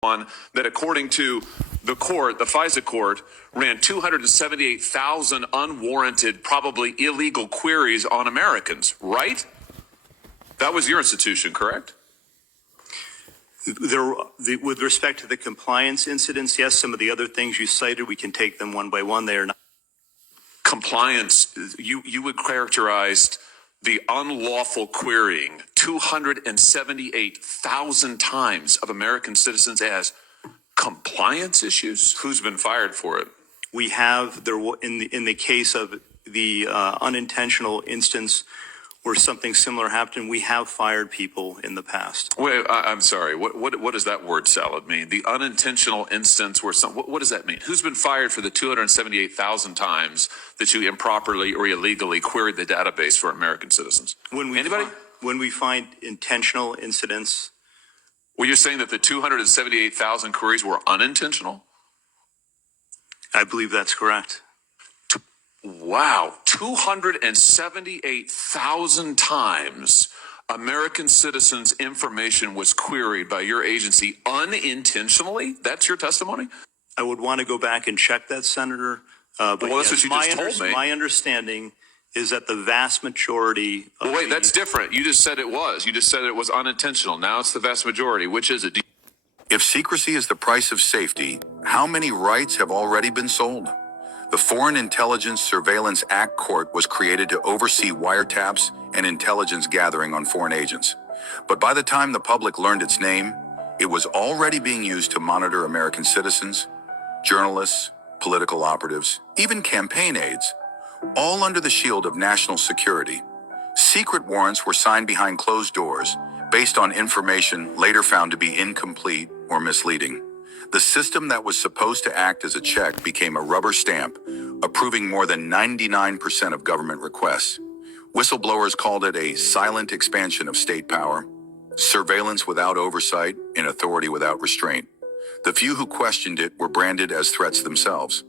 one that, according to the court, the FISA court, ran 278,000 unwarranted, probably illegal queries on Americans, right? That was your institution, correct? With respect to the compliance incidents, yes, some of the other things you cited, we can take them one by one. They are not. Compliance, you would characterize the unlawful querying 278,000 times of American citizens as compliance issues? Who's been fired for it? We have in the case of the unintentional instance where something similar happened, we have fired people in the past. Wait, I'm sorry. What does that word salad mean? The unintentional instance where what does that mean? Who's been fired for the 278,000 times that you improperly or illegally queried the database for American citizens? Anybody? When we find intentional incidents. Well, you're saying that the 278,000 queries were unintentional? I believe that's correct. Wow, 278,000 times American citizens' information was queried by your agency unintentionally? That's your testimony? I would want to go back and check that, Senator. But well, that's what you just told me. My understanding is that the vast majority of wait, that's different. You just said it was. You just said it was unintentional. Now it's the vast majority. Which is it? If secrecy is the price of safety, how many rights have already been sold? The Foreign Intelligence Surveillance Act Court was created to oversee wiretaps and intelligence gathering on foreign agents. But by the time the public learned its name, it was already being used to monitor American citizens, journalists, political operatives, even campaign aides, all under the shield of national security. Secret warrants were signed behind closed doors based on information later found to be incomplete or misleading. The system that was supposed to act as a check became a rubber stamp, approving more than 99% of government requests. Whistleblowers called it a silent expansion of state power, surveillance without oversight, and authority without restraint. The few who questioned it were branded as threats themselves.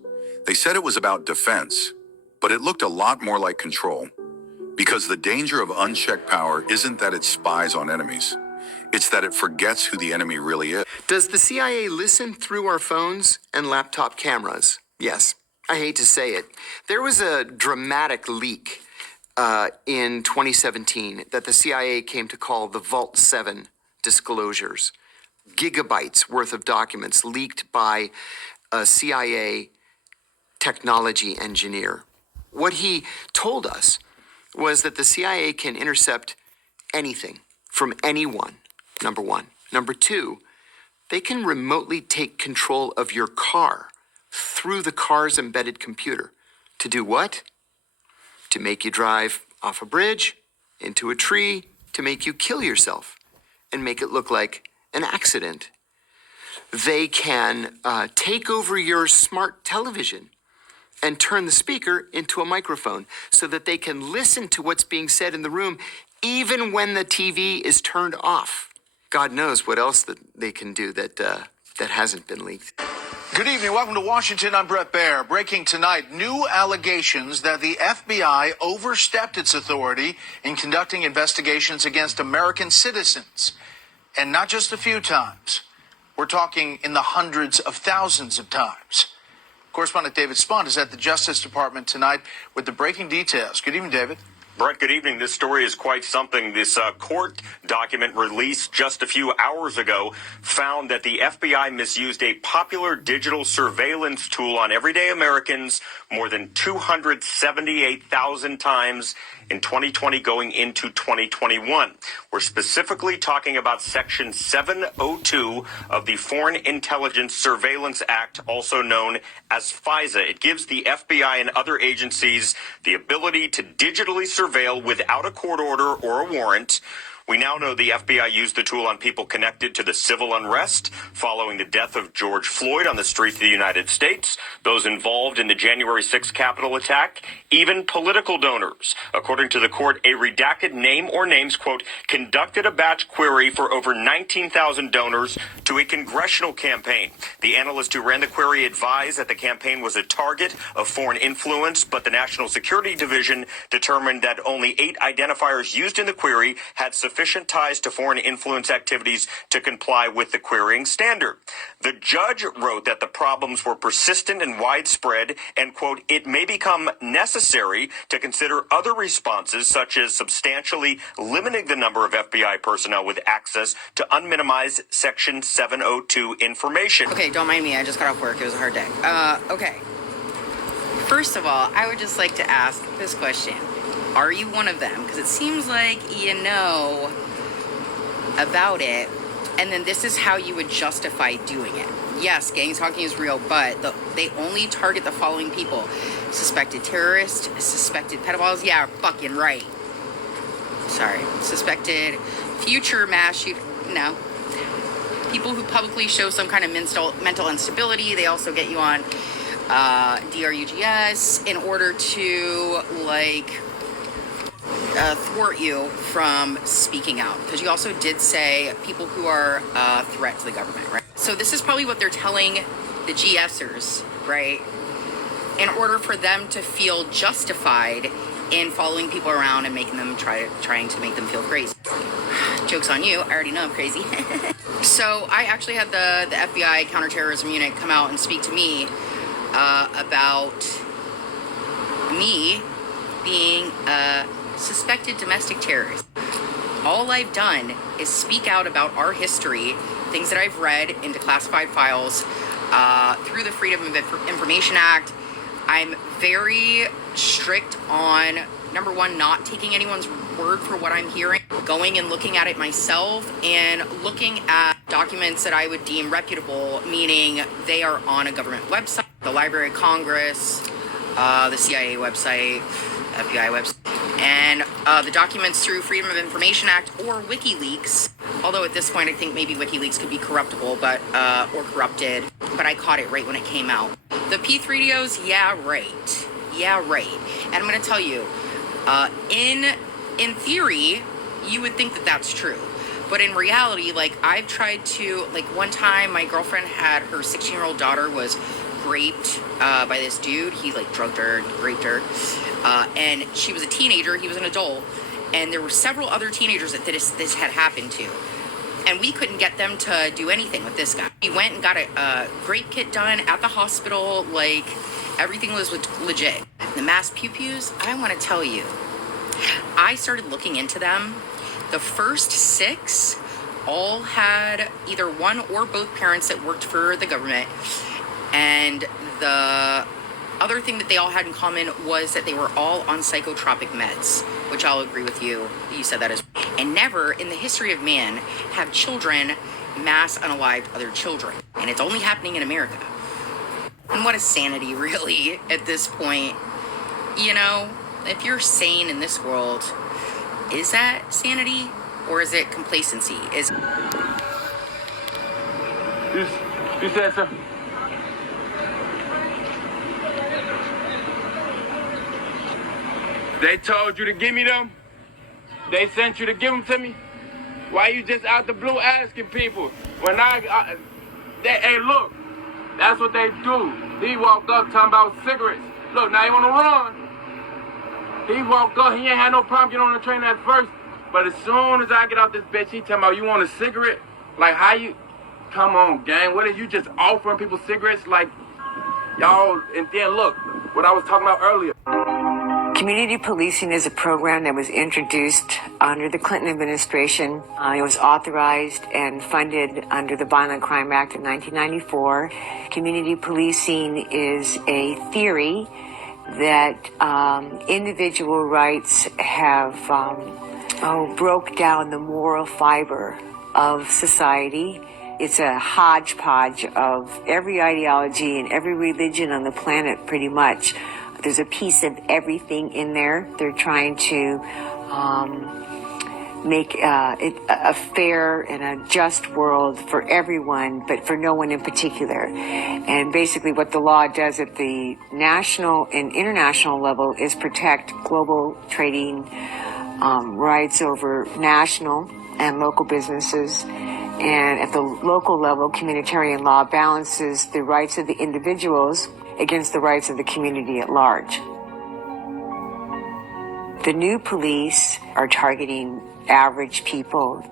They said it was about defense, but it looked a lot more like control. Because the danger of unchecked power isn't that it spies on enemies. It's that it forgets who the enemy really is. Does the CIA listen through our phones and laptop cameras? Yes. I hate to say it. There was a dramatic leak in 2017 that the CIA came to call the Vault 7 disclosures. Gigabytes worth of documents leaked by a CIA technology engineer. What he told us was that the CIA can intercept anything from anyone, number one. Number two, they can remotely take control of your car through the car's embedded computer. To do what? To make you drive off a bridge, into a tree, to make you kill yourself and make it look like an accident. They can take over your smart television and turn the speaker into a microphone so that they can listen to what's being said in the room even when the TV is turned off. God knows what else that they can do that hasn't been leaked. Good evening. Welcome to Washington. I'm Brett Baer. Breaking tonight, new allegations that the FBI overstepped its authority in conducting investigations against American citizens. And not just a few times. We're talking in the hundreds of thousands of times. Correspondent David Spunt is at the Justice Department tonight with the breaking details. Good evening, David. Brett, good evening. This story is quite something. This court document released just a few hours ago found that the FBI misused a popular digital surveillance tool on everyday Americans more than 278,000 times in 2020 going into 2021. We're specifically talking about Section 702 of the Foreign Intelligence Surveillance Act, also known as FISA. It gives the FBI and other agencies the ability to digitally surveil without a court order or a warrant. We now know the FBI used the tool on people connected to the civil unrest following the death of George Floyd on the streets of the United States, those involved in the January 6th Capitol attack, even political donors. According to the court, a redacted name or names, quote, conducted a batch query for over 19,000 donors to a congressional campaign. The analyst who ran the query advised that the campaign was a target of foreign influence, but the National Security Division determined that only 8 identifiers used in the query had sufficient sufficient ties to foreign influence activities to comply with the querying standard. The judge wrote that the problems were persistent and widespread, and, quote, it may become necessary to consider other responses, such as substantially limiting the number of FBI personnel with access to unminimized Section 702 information. Okay, don't mind me. I just got off work. It was a hard day. Okay. First of all, I would just like to ask this question. Are you one of them? Because it seems like you know about it, and then this is how you would justify doing it. Yes, gang stalking is real, but they only target the following people. Suspected terrorists, suspected pedophiles. Yeah, fucking right. Sorry. Suspected future mass shooter. No. People who publicly show some kind of mental instability. They also get you on DRUGS in order to, like, thwart you from speaking out. Because you also did say people who are a threat to the government, right? So this is probably what they're telling the GSers, right? In order for them to feel justified in following people around and making them trying to make them feel crazy. Joke's on you. I already know I'm crazy. So I actually had the FBI counterterrorism unit come out and speak to me about me being a suspected domestic terrorist. All I've done is speak out about our history, things that I've read into classified files through the Freedom of Information Act. I'm very strict on, number one, not taking anyone's word for what I'm hearing, going and looking at it myself and looking at documents that I would deem reputable, meaning they are on a government website, the Library of Congress, the CIA website, FBI website, and the documents through Freedom of Information Act or WikiLeaks. Although at this point I think maybe WikiLeaks could be corruptible, or corrupted, but I caught it right when it came out. The P3DOs, yeah, right. And I'm going to tell you, in theory, you would think that that's true. But in reality, like, I've tried to, like, one time my girlfriend had her 16-year-old daughter was raped by this dude. He, like, drugged her and raped her. And she was a teenager. He was an adult. And there were several other teenagers that this had happened to. And we couldn't get them to do anything with this guy. We went and got a rape kit done at the hospital. Like, everything was legit. The mass pew-pews, I want to tell you, I started looking into them. The first 6 all had either one or both parents that worked for the government. And the other thing that they all had in common was that they were all on psychotropic meds, which I'll agree with you. You said that as well. And never in the history of man have children mass unalived other children. And it's only happening in America. And what is sanity, really, at this point? You know, if you're sane in this world, is that sanity or is it complacency? You said so. They told you to give me them? They sent you to give them to me? Why you just out the blue asking people? When hey, look, that's what they do. He walked up talking about cigarettes. Look, now he wanna run. He walked up, he ain't had no problem getting on the train at first. But as soon as I get off this bitch, he talking about, you want a cigarette? Like, how you, come on, gang, what are you just offering people cigarettes? Like, y'all, and then look, what I was talking about earlier. Community policing is a program that was introduced under the Clinton administration. It was authorized and funded under the Violent Crime Act of 1994. Community policing is a theory that individual rights have broke down the moral fiber of society. It's a hodgepodge of every ideology and every religion on the planet, pretty much. There's a piece of everything in there. They're trying to make it a fair and a just world for everyone, but for no one in particular. And basically what the law does at the national and international level is protect global trading rights over national and local businesses. And at the local level, communitarian law balances the rights of the individuals against the rights of the community at large. The new police are targeting average people.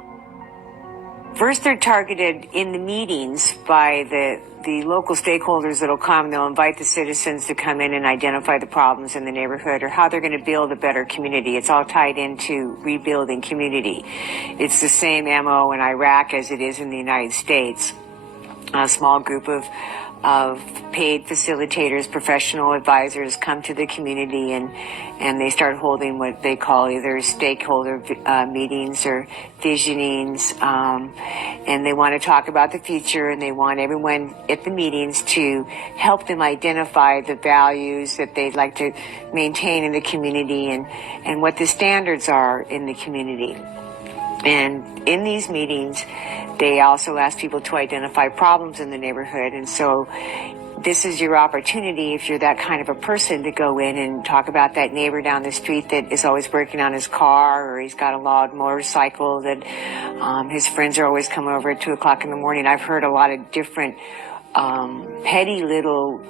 First, they're targeted in the meetings by the local stakeholders that'll come. They'll invite the citizens to come in and identify the problems in the neighborhood or how they're going to build a better community. It's all tied into rebuilding community. It's the same MO in Iraq as it is in the United States. A small group of paid facilitators, professional advisors come to the community and they start holding what they call either stakeholder meetings or visionings, and they want to talk about the future, and they want everyone at the meetings to help them identify the values that they'd like to maintain in the community and what the standards are in the community. And in these meetings, they also ask people to identify problems in the neighborhood. And so this is your opportunity, if you're that kind of a person, to go in and talk about that neighbor down the street that is always working on his car, or he's got a loud motorcycle that his friends are always coming over at 2 o'clock in the morning. I've heard a lot of different petty little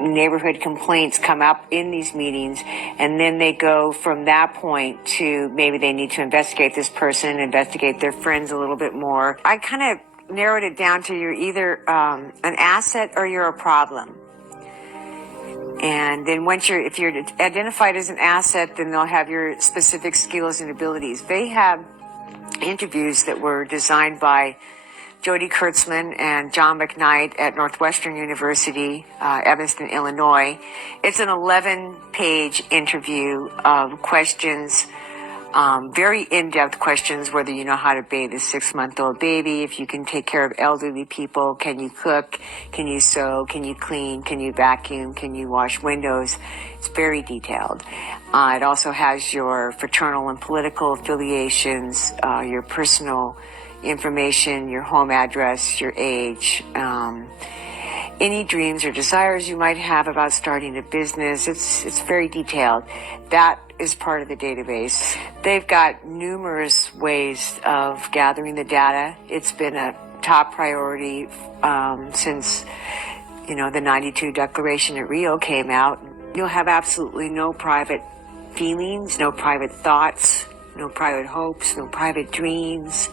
neighborhood complaints come up in these meetings, and then they go from that point to maybe they need to investigate this person, investigate their friends a little bit more. I kind of narrowed it down to you're either an asset or you're a problem. And then if you're identified as an asset, then they'll have your specific skills and abilities. They have interviews that were designed by Jody Kurtzman and John McKnight at Northwestern University, Evanston, Illinois. It's an 11-page interview of questions, very in-depth questions, whether you know how to bathe a 6-month-old baby, if you can take care of elderly people, can you cook, can you sew, can you clean, can you vacuum, can you wash windows. It's very detailed. It also has your fraternal and political affiliations, your personal information, your home address, your age, any dreams or desires you might have about starting a business. It's very detailed. That is part of the database. They've got numerous ways of gathering the data. It's been a top priority since, the 92 Declaration at Rio came out. You'll have absolutely no private feelings, no private thoughts, no private hopes, no private dreams.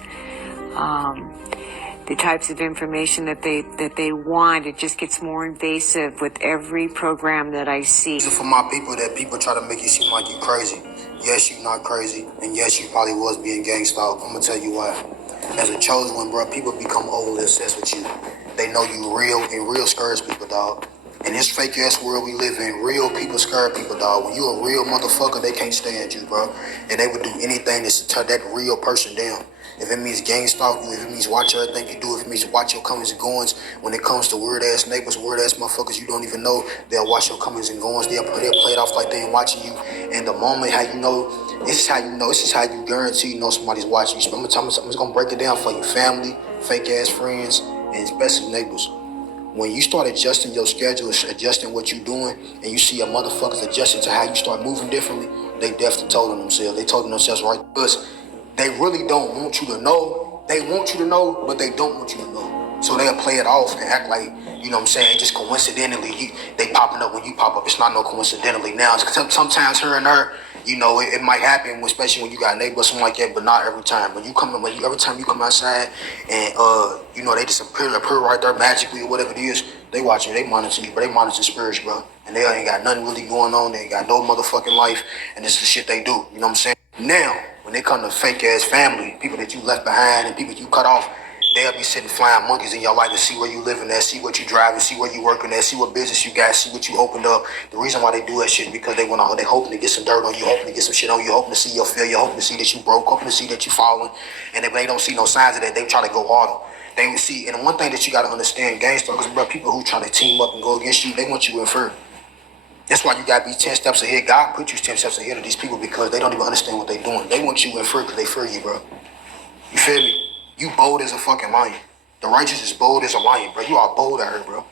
The types of information that they want, it just gets more invasive with every program that I see. For my people, that people try to make you seem like you're crazy. Yes, you're not crazy, and yes, you probably was being gangstalked. I'm gonna tell you why. As a chosen one, bro, people become overly obsessed with you. They know you real, and real scares people, dog. In this fake ass world we live in, real people scare people, dog. When you a real motherfucker, they can't stand you, bro, and they would do anything to tear that real person down. If it means gang stalk you, if it means watch everything you do, if it means watch your comings and goings, when it comes to weird ass neighbors, weird ass motherfuckers you don't even know, they'll watch your comings and goings. They'll play it off like they ain't watching you. And the moment how you know, this is how you guarantee you know somebody's watching you. I'm just gonna break it down for you. Family, fake ass friends, and especially neighbors. When you start adjusting your schedule, adjusting what you're doing, and you see a motherfuckers adjusting to how you start moving differently, they definitely told on themselves. They told on themselves right, because they really don't want you to know. They want you to know, but they don't want you to know. So they'll play it off and act like, you know what I'm saying, just coincidentally, they popping up when you pop up. It's not no coincidentally. Now, sometimes here and there, it might happen, especially when you got neighbors or something like that, but not every time. Every time you come outside and, they just appear right there magically or whatever it is, they watch you, they monitor you, but they monitor spirits, bro. And they ain't got nothing really going on. They ain't got no motherfucking life, and this is the shit they do. You know what I'm saying? Now, when they come to fake ass family, people that you left behind and people you cut off, they'll be sitting flying monkeys in your life to see where you living at, see what you driving, see where you working at, see what business you got, see what you opened up. The reason why they do that shit is because they hoping to get some dirt on you, hoping to get some shit on you, hoping to see your failure, hoping to see that you broke, hoping to see that you falling. And if they don't see no signs of that, they try to go harder. They see, and one thing that you got to understand, gangstalkers, bro, people who try to team up and go against you, they want you in fear. That's why you got to be 10 steps ahead. God put you 10 steps ahead of these people because they don't even understand what they're doing. They want you in fear because they fear you, bro. You feel me? You bold as a fucking lion. The righteous is bold as a lion, bro. You are bold out here, bro.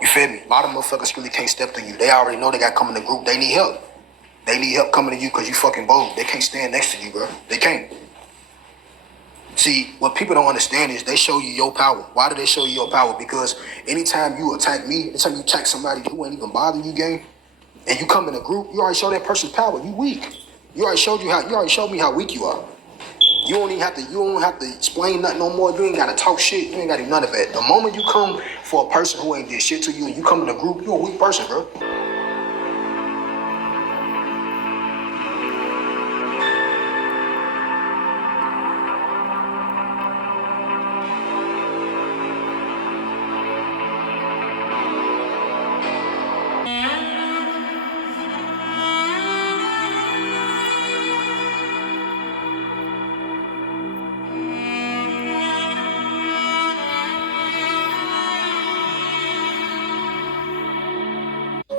You feel me? A lot of motherfuckers really can't step to you. They already know they got to come in the group. They need help. They need help coming to you because you fucking bold. They can't stand next to you, bro. They can't. See, what people don't understand is they show you your power. Why do they show you your power? Because anytime you attack me, anytime you attack somebody who ain't even bothering you, gang, and you come in a group, you already show that person's power. You weak. You already showed me how weak you are. You don't have to explain nothing no more. You ain't gotta talk shit. You ain't gotta do none of it. The moment you come for a person who ain't did shit to you and you come in a group, you a weak person, bro.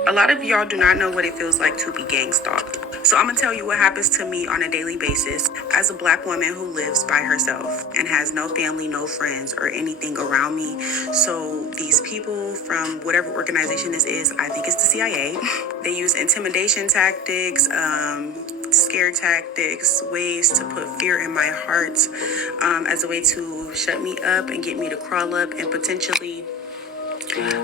A lot of y'all do not know what it feels like to be gang stalked. So I'm gonna tell you what happens to me on a daily basis as a black woman who lives by herself and has no family, no friends, or anything around me. So these people from whatever organization this is, I think it's the CIA, they use intimidation tactics, scare tactics, ways to put fear in my heart, as a way to shut me up and get me to crawl up and potentially,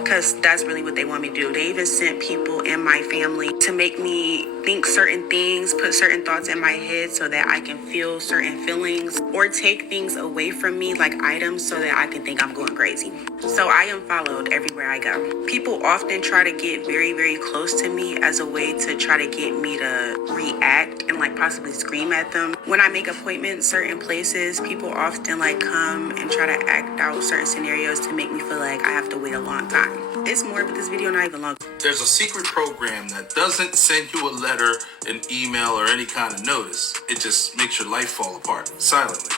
because that's really what they want me to do. They even sent people in my family to make me think certain things, put certain thoughts in my head so that I can feel certain feelings, or take things away from me like items so that I can think I'm going crazy. So I am followed everywhere I go. People often try to get very, very close to me as a way to try to get me to react and like possibly scream at them. When I make appointments certain places, people often like come and try to act out certain scenarios to make me feel like I have to wait a long time. It's more, but this video not even long. There's a secret program that doesn't send you a letter, an email, or any kind of notice. It just makes your life fall apart silently.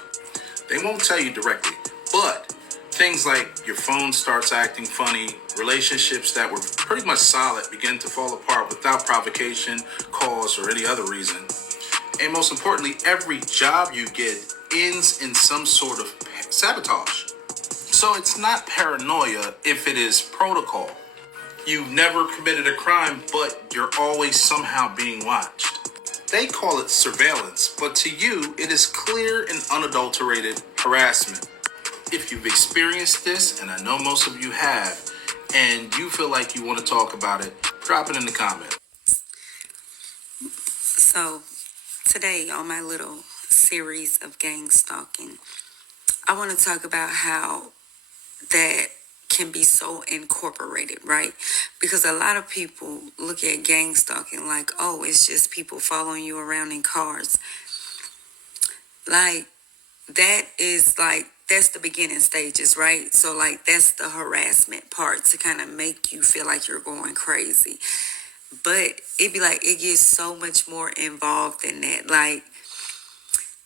They won't tell you directly, but things like your phone starts acting funny, relationships that were pretty much solid begin to fall apart without provocation, cause, or any other reason. And most importantly, every job you get ends in some sort of sabotage. So it's not paranoia if it is protocol. You've never committed a crime, but you're always somehow being watched. They call it surveillance, but to you, it is clear and unadulterated harassment. If you've experienced this, and I know most of you have, and you feel like you want to talk about it, drop it in the comments. So today on my little series of gang stalking, I want to talk about how that can be so incorporated, right? Because a lot of people look at gang stalking like, oh, it's just people following you around in cars. Like, that is like, that's the beginning stages, right? So like, that's the harassment part to kind of make you feel like you're going crazy. But it be like, it gets so much more involved than that. Like,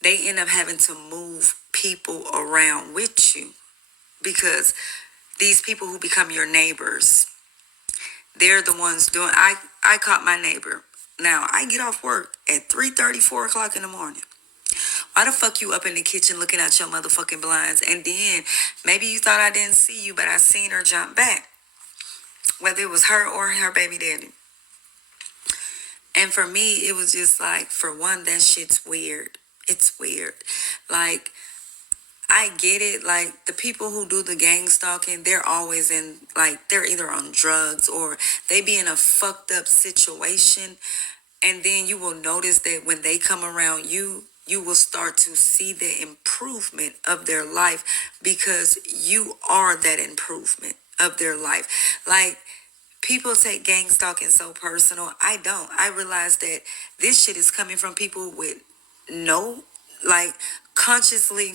they end up having to move people around with you because these people who become your neighbors, they're the ones doing. I caught my neighbor. Now I get off work at 3:30, 4 o'clock in the morning. Why the fuck you up in the kitchen looking at your motherfucking blinds? And then maybe you thought I didn't see you, but I seen her jump back, whether it was her or her baby daddy. And for me, it was just like, for one, that shit's weird. It's weird. Like, I get it. Like, the people who do the gang stalking, they're always in, like, they're either on drugs or they be in a fucked up situation. And then you will notice that when they come around you, you will start to see the improvement of their life because you are that improvement of their life. Like, people take gang stalking so personal. I don't. I realize that this shit is coming from people with no, like, consciously,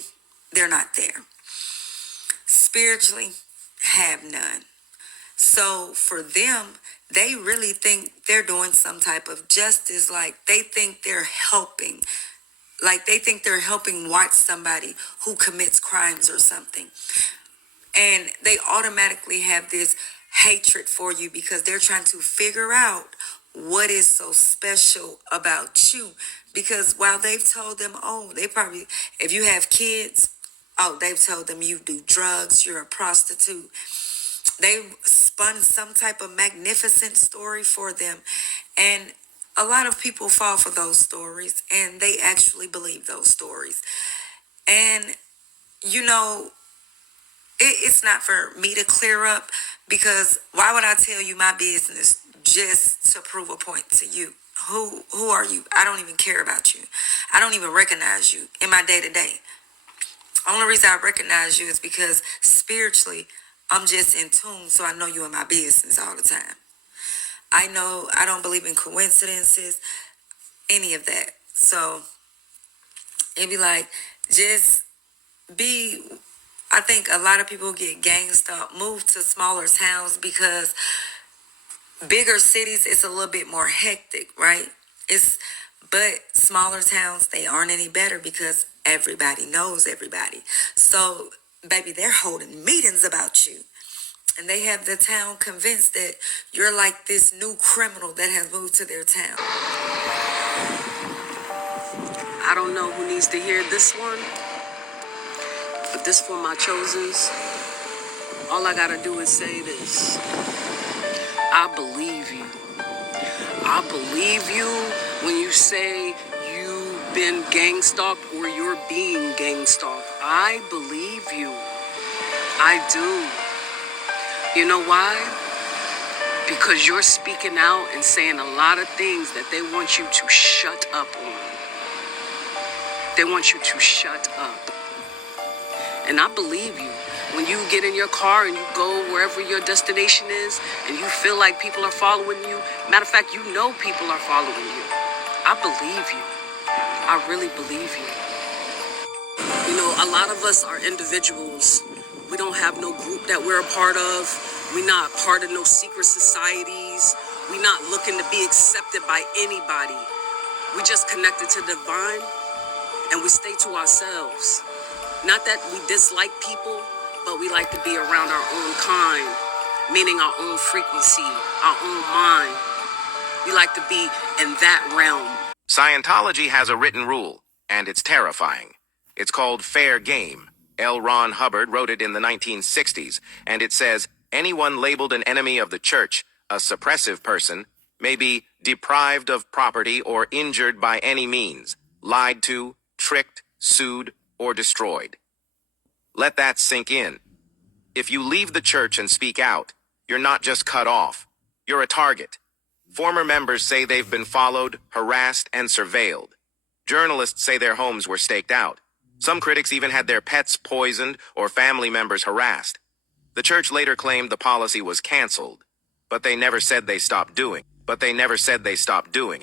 they're not there. Spiritually, have none. So for them, they really think they're doing some type of justice. Like, they think they're helping. Like, they think they're helping watch somebody who commits crimes or something. And they automatically have this hatred for you because they're trying to figure out what is so special about you. Because while they've told them, oh, they probably, if you have kids, oh, they've told them you do drugs, you're a prostitute. They've spun some type of magnificent story for them. And a lot of people fall for those stories and they actually believe those stories. And, you know, it's not for me to clear up because why would I tell you my business just to prove a point to you? Who are you? I don't even care about you. I don't even recognize you in my day to day. Only reason I recognize you is because spiritually, I'm just in tune, so I know you in my business all the time. I know I don't believe in coincidences, any of that. So it'd be like, just be. I think a lot of people get gangsta up, move to smaller towns because bigger cities, it's a little bit more hectic, right? But smaller towns, they aren't any better because everybody knows everybody. So, baby, they're holding meetings about you. And they have the town convinced that you're like this new criminal that has moved to their town. I don't know who needs to hear this one, but this for my chosens. All I gotta do is say this. I believe you. I believe you when you say you've been gang stalked or you're being gang stalked. I believe you. I do. You know why? Because you're speaking out and saying a lot of things that they want you to shut up on. They want you to shut up. And I believe you. When you get in your car and you go wherever your destination is and you feel like people are following you, matter of fact, you know people are following you. I believe you. I really believe you. You know, a lot of us are individuals. We don't have no group that we're a part of. We're not part of no secret societies. We're not looking to be accepted by anybody. We just connected to the divine and we stay to ourselves. Not that we dislike people, but we like to be around our own kind, meaning our own frequency, our own mind. We like to be in that realm. Scientology has a written rule, and it's terrifying. It's called fair game. L. Ron Hubbard wrote it in the 1960s, and it says, anyone labeled an enemy of the church, a suppressive person, may be deprived of property or injured by any means, lied to, tricked, sued, or destroyed. Let that sink in. If you leave the church and speak out, you're not just cut off. You're a target. Former members say they've been followed, harassed, and surveilled. Journalists say their homes were staked out. Some critics even had their pets poisoned or family members harassed. The church later claimed the policy was canceled, but they never said they stopped doing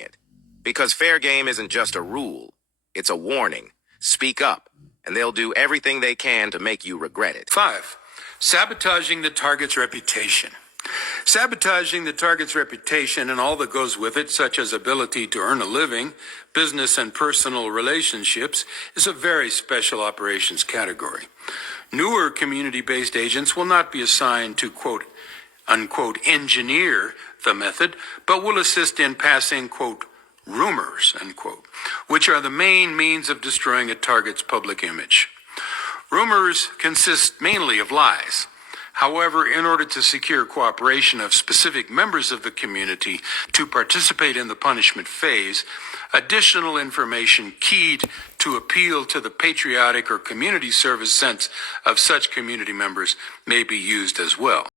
it. Because fair game isn't just a rule, it's a warning. Speak up, and they'll do everything they can to make you regret it. 5. Sabotaging the target's reputation. Sabotaging the target's reputation and all that goes with it, such as ability to earn a living, business and personal relationships, is a very special operations category. Newer community-based agents will not be assigned to, quote, unquote, engineer the method, but will assist in passing, quote, rumors, unquote, which are the main means of destroying a target's public image. Rumors consist mainly of lies. However, in order to secure cooperation of specific members of the community to participate in the punishment phase, additional information keyed to appeal to the patriotic or community service sense of such community members may be used as well.